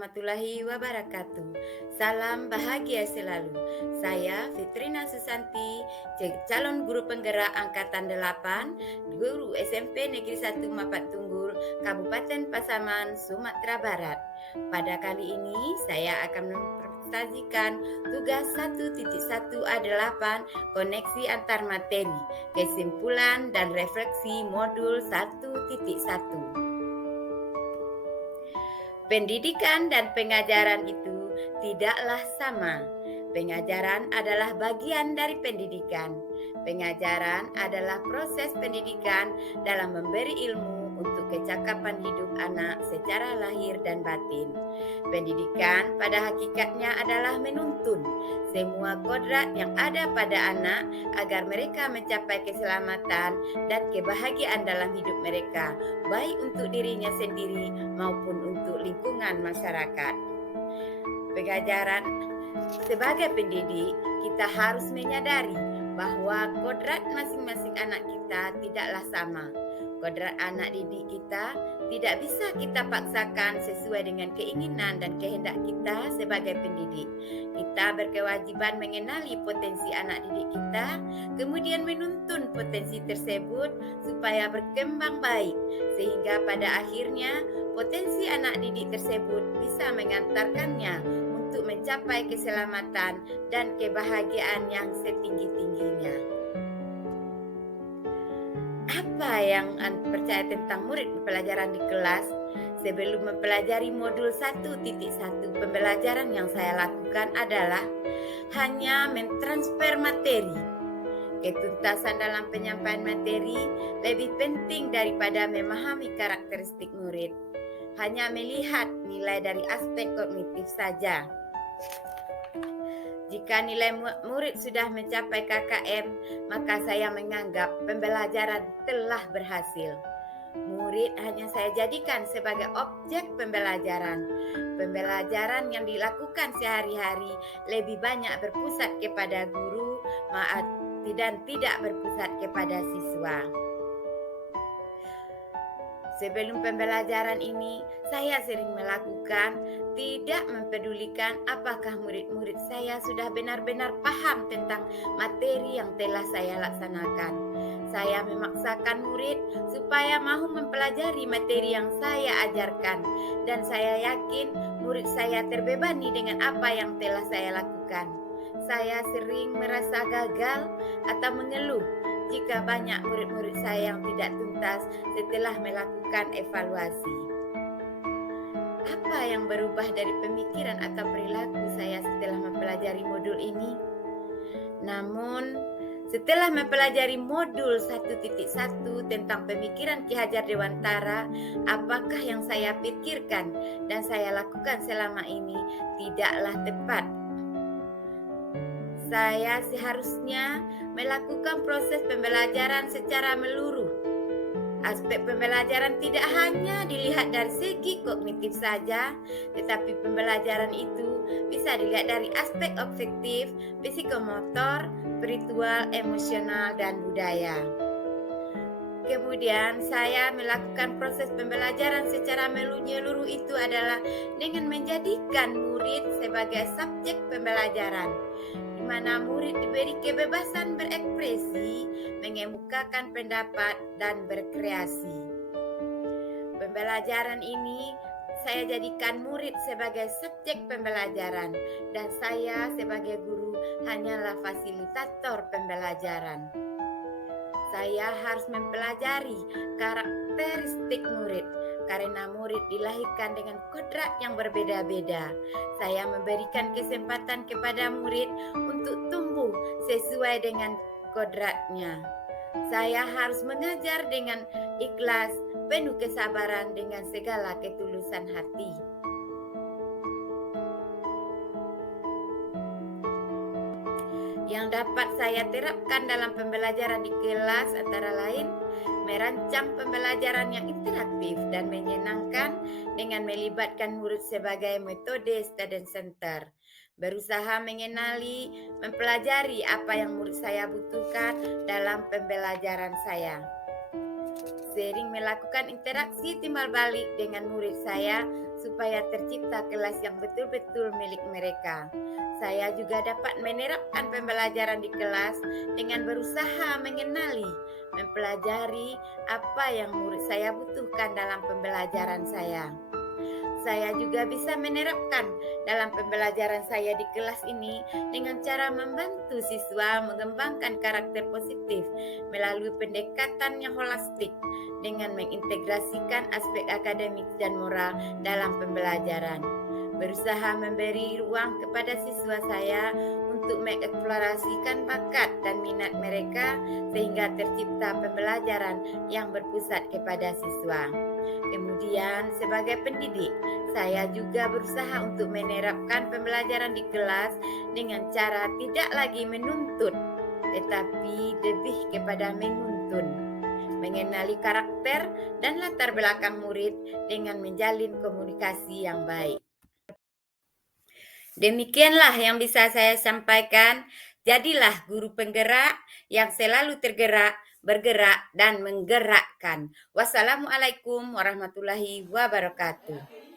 warahmatullahi wabarakatuh. Salam bahagia selalu. Saya Fitrina Susanti, calon guru penggerak angkatan 8, guru SMP Negeri 1 Mapat Tunggul, Kabupaten Pasaman, Sumatera Barat. Pada kali ini saya akan mempresentasikan tugas 1.1A8 koneksi antar materi, kesimpulan dan refleksi modul 1.1. Pendidikan dan pengajaran itu tidaklah sama. Pengajaran adalah bagian dari pendidikan. Pengajaran adalah proses pendidikan dalam memberi ilmu untuk kecakapan hidup anak secara lahir dan batin. Pendidikan pada hakikatnya adalah menuntun semua kodrat yang ada pada anak agar mereka mencapai keselamatan dan kebahagiaan dalam hidup mereka, baik untuk dirinya sendiri maupun untuk lingkungan masyarakat. Pengajaran sebagai pendidik, kita harus menyadari bahwa kodrat masing-masing anak kita tidaklah sama. Kodrat anak didik kita tidak bisa kita paksakan sesuai dengan keinginan dan kehendak kita sebagai pendidik. Kita berkewajiban mengenali potensi anak didik kita, kemudian menuntun potensi tersebut supaya berkembang baik, sehingga pada akhirnya potensi anak didik tersebut bisa mengantarkannya untuk mencapai keselamatan dan kebahagiaan yang setinggi-tingginya. Apa yang Anda percaya tentang murid pembelajaran di kelas? Sebelum mempelajari modul 1.1, pembelajaran yang saya lakukan adalah hanya mentransfer materi. Ketuntasan dalam penyampaian materi lebih penting daripada memahami karakteristik murid. Hanya melihat nilai dari aspek kognitif saja. Jika nilai murid sudah mencapai KKM, maka saya menganggap pembelajaran telah berhasil. Murid hanya saya jadikan sebagai objek pembelajaran. Pembelajaran yang dilakukan sehari-hari lebih banyak berpusat kepada guru dan tidak berpusat kepada siswa. Sebelum pembelajaran ini, saya sering melakukan tidak mempedulikan apakah murid-murid saya sudah benar-benar paham tentang materi yang telah saya laksanakan. Saya memaksakan murid supaya mau mempelajari materi yang saya ajarkan, dan saya yakin murid saya terbebani dengan apa yang telah saya lakukan. Saya sering merasa gagal atau mengeluh jika banyak murid-murid saya yang tidak tuntas setelah melakukan evaluasi. Apa yang berubah dari pemikiran atau perilaku saya setelah mempelajari modul ini? Namun, setelah mempelajari modul 1.1 tentang pemikiran Ki Hajar Dewantara, apakah yang saya pikirkan dan saya lakukan selama ini tidaklah tepat. Saya seharusnya melakukan proses pembelajaran secara menyeluruh. Aspek pembelajaran tidak hanya dilihat dari segi kognitif saja, tetapi pembelajaran itu bisa dilihat dari aspek objektif, psikomotor, spiritual, emosional, dan budaya. Kemudian saya melakukan proses pembelajaran secara menyeluruh itu adalah dengan menjadikan murid sebagai subjek pembelajaran, di mana murid diberi kebebasan berekspresi, mengemukakan pendapat, dan berkreasi. Pembelajaran ini saya jadikan murid sebagai subjek pembelajaran, dan saya sebagai guru hanyalah fasilitator pembelajaran. Saya harus mempelajari karakteristik murid, karena murid dilahirkan dengan kodrat yang berbeda-beda. Saya memberikan kesempatan kepada murid untuk tumbuh sesuai dengan kodratnya. Saya harus mengajar dengan ikhlas, penuh kesabaran dengan segala ketulusan hati. Yang dapat saya terapkan dalam pembelajaran di kelas antara lain merancang pembelajaran yang interaktif dan menyenangkan dengan melibatkan murid sebagai metode student center, berusaha mengenali, mempelajari apa yang murid saya butuhkan dalam pembelajaran saya. Sering melakukan interaksi timbal balik dengan murid saya supaya tercipta kelas yang betul-betul milik mereka. Saya juga dapat menerapkan pembelajaran di kelas dengan berusaha mengenali, mempelajari apa yang murid saya butuhkan dalam pembelajaran saya. Saya juga bisa menerapkan dalam pembelajaran saya di kelas ini dengan cara membantu siswa mengembangkan karakter positif melalui pendekatan yang holistik dengan mengintegrasikan aspek akademik dan moral dalam pembelajaran. Berusaha memberi ruang kepada siswa saya untuk mengeksplorasikan bakat dan minat mereka sehingga tercipta pembelajaran yang berpusat kepada siswa. Kemudian sebagai pendidik, saya juga berusaha untuk menerapkan pembelajaran di kelas dengan cara tidak lagi menuntut, tetapi lebih kepada menuntun, mengenali karakter dan latar belakang murid dengan menjalin komunikasi yang baik. Demikianlah yang bisa saya sampaikan. Jadilah guru penggerak yang selalu tergerak, bergerak, dan menggerakkan. Wassalamualaikum warahmatullahi wabarakatuh.